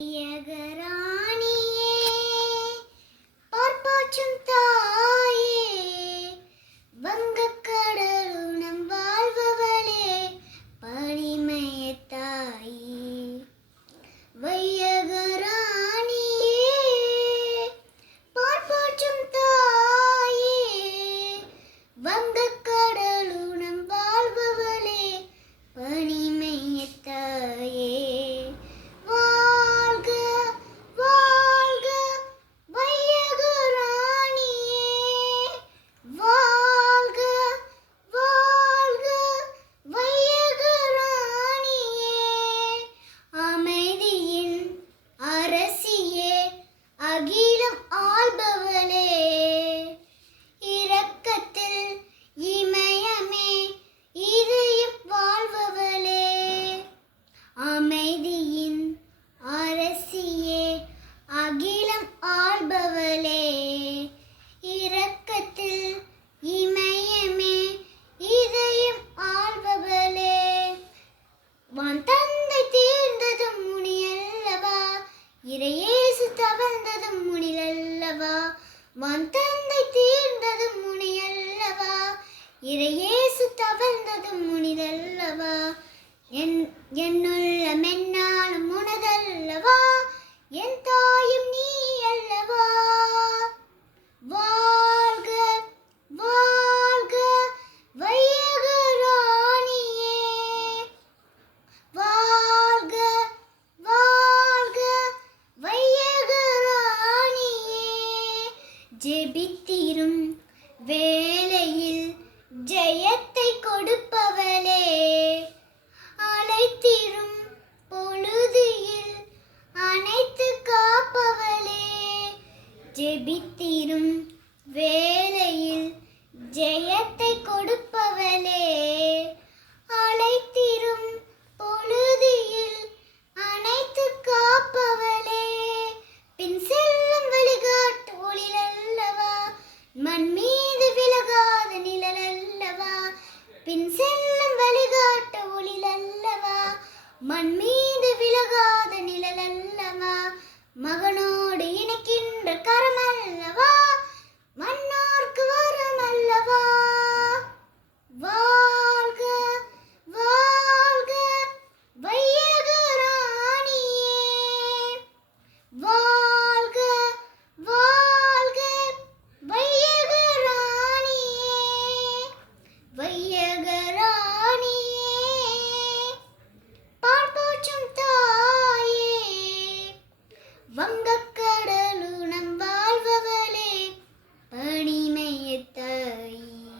ஐயகராணியே பார்ப்பாச்சும் தாயே Dog. இறையேசு தவழ்ந்தது முனிலல்லவா? வான் தந்தை தீர்ந்ததும் முனியல்லவா? இறையேசு தவழ்ந்தது முனிதல்லவா என் என்னுள்ள மென்ன ஜெபித்தீரும். வேலையில் ஜெயத்தை கொடுப்பவளே. அழைத்தீரும் பொழுதியில் அனைத்து காப்பவளே. ஜெபித்தீரும். வேலையில் ஜெயத்தை கொடுப்பவளே. மண் மீது விலகாத நிழல் அல்லவா மகனோடு இணைக்கின்ற